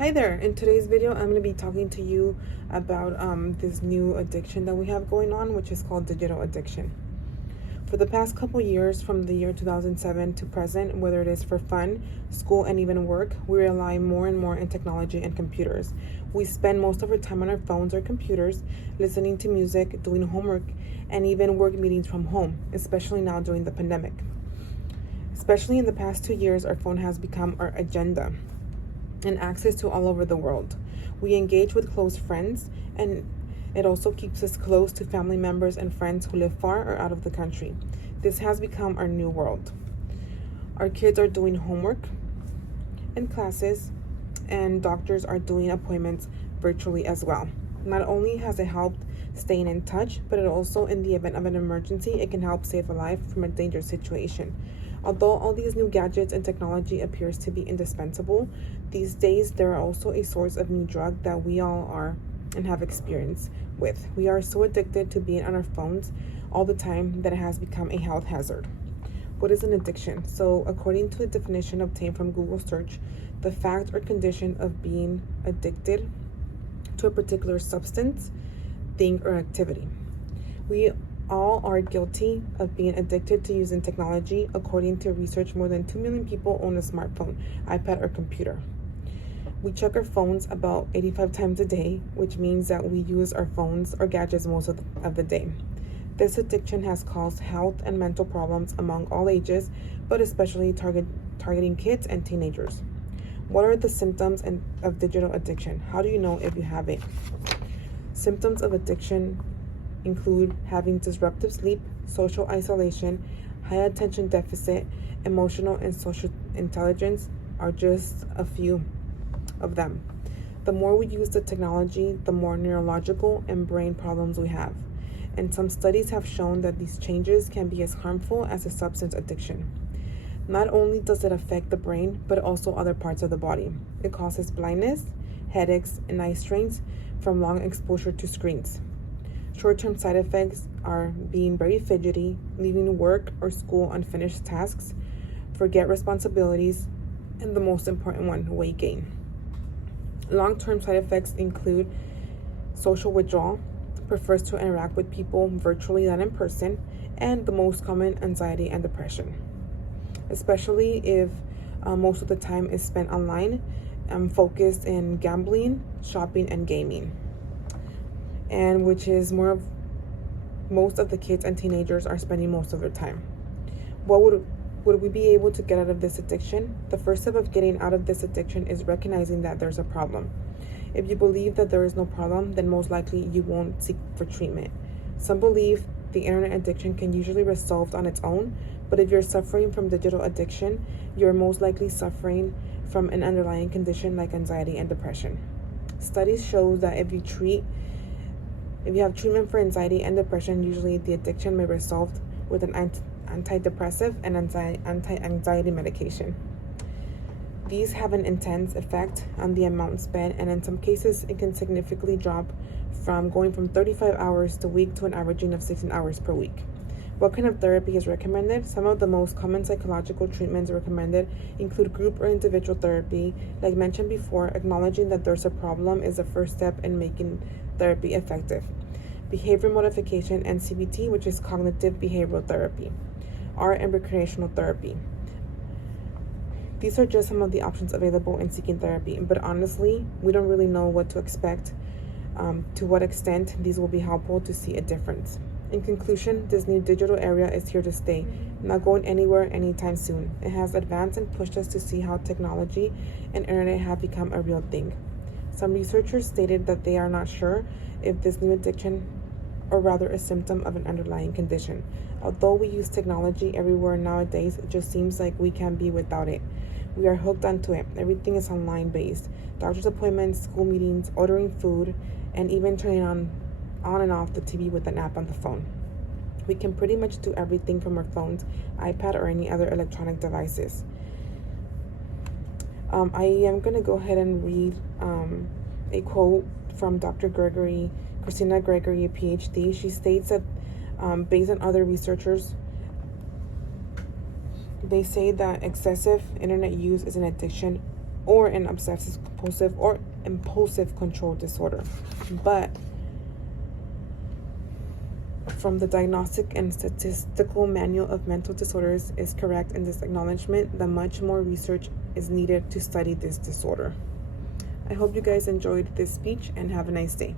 Hi there. In today's video, I'm going to be talking to you about this new addiction that we have going on, which is called digital addiction. For the past couple years, from the year 2007 to present, whether it is for fun, school, and even work, we rely more and more on technology and computers. We spend most of our time on our phones or computers, listening to music, doing homework, and even work meetings from home, especially now during the pandemic. Especially in the past 2 years, our phone has become our agenda and access to all over the world. We engage with close friends, and it also keeps us close to family members and friends who live far or out of the country. This has become our new world. Our kids are doing homework and classes, and doctors are doing appointments virtually as well. Not only has it helped staying in touch, but it also, in the event of an emergency, it can help save a life from a dangerous situation. Although all these new gadgets and technology appears to be indispensable, these days there are also a source of new drug that we all are and have experience with. We are so addicted to being on our phones all the time that it has become a health hazard. What is an addiction? So, according to a definition obtained from Google search, the fact or condition of being addicted to a particular substance, thing, or activity. We all are guilty of being addicted to using technology. According to research, more than 2 million people own a smartphone, iPad, or computer. We check our phones about 85 times a day, which means that we use our phones or gadgets most of the day. This addiction has caused health and mental problems among all ages, but especially targeting kids and teenagers. What are the symptoms of digital addiction? How do you know if you have it? Symptoms of addiction include having disruptive sleep, social isolation, high attention deficit, emotional and social intelligence are just a few of them. The more we use the technology, the more neurological and brain problems we have. And some studies have shown that these changes can be as harmful as a substance addiction. Not only does it affect the brain, but also other parts of the body. It causes blindness, headaches, and eye strains from long exposure to screens. Short-term side effects are being very fidgety, leaving work or school unfinished tasks, forget responsibilities, and the most important one, weight gain. Long-term side effects include social withdrawal, prefers to interact with people virtually than in person, and the most common, anxiety and depression. Especially if most of the time is spent online, focused in gambling, shopping, and gaming. And which is most of the kids and teenagers are spending most of their time. What would we be able to get out of this addiction? The first step of getting out of this addiction is recognizing that there's a problem. If you believe that there is no problem, then most likely you won't seek for treatment. Some believe the internet addiction can usually be solved on its own, but if you're suffering from digital addiction, you're most likely suffering from an underlying condition like anxiety and depression. Studies show that if you have treatment for anxiety and depression, usually the addiction may be resolved with an antidepressive and anti-anxiety medication. These have an intense effect on the amount spent, and in some cases, it can significantly drop from going from 35 hours a week to an averaging of 16 hours per week. What kind of therapy is recommended? Some of the most common psychological treatments recommended include group or individual therapy. Like mentioned before, acknowledging that there's a problem is the first step in making therapy effective. Behavior modification and CBT, which is cognitive behavioral therapy. Art and recreational therapy. These are just some of the options available in seeking therapy, but honestly, we don't really know what to expect, to what extent these will be helpful to see a difference. In conclusion, this new digital era is here to stay, not going anywhere anytime soon. It has advanced and pushed us to see how technology and internet have become a real thing. Some researchers stated that they are not sure if this new addiction, or rather a symptom of an underlying condition. Although we use technology everywhere nowadays, it just seems like we can't be without it. We are hooked onto it. Everything is online based. Doctor's appointments, school meetings, ordering food, and even turning on and off the TV with an app on the phone. We can pretty much do everything from our phones, iPad, or any other electronic devices. I am going to go ahead and read a quote from Dr. Christina Gregory, a PhD. She states that based on other researchers, they say that excessive internet use is an addiction or an obsessive compulsive or impulsive control disorder. But from the Diagnostic and Statistical Manual of Mental Disorders is correct in this acknowledgement that much more research is needed to study this disorder. I hope you guys enjoyed this speech and have a nice day.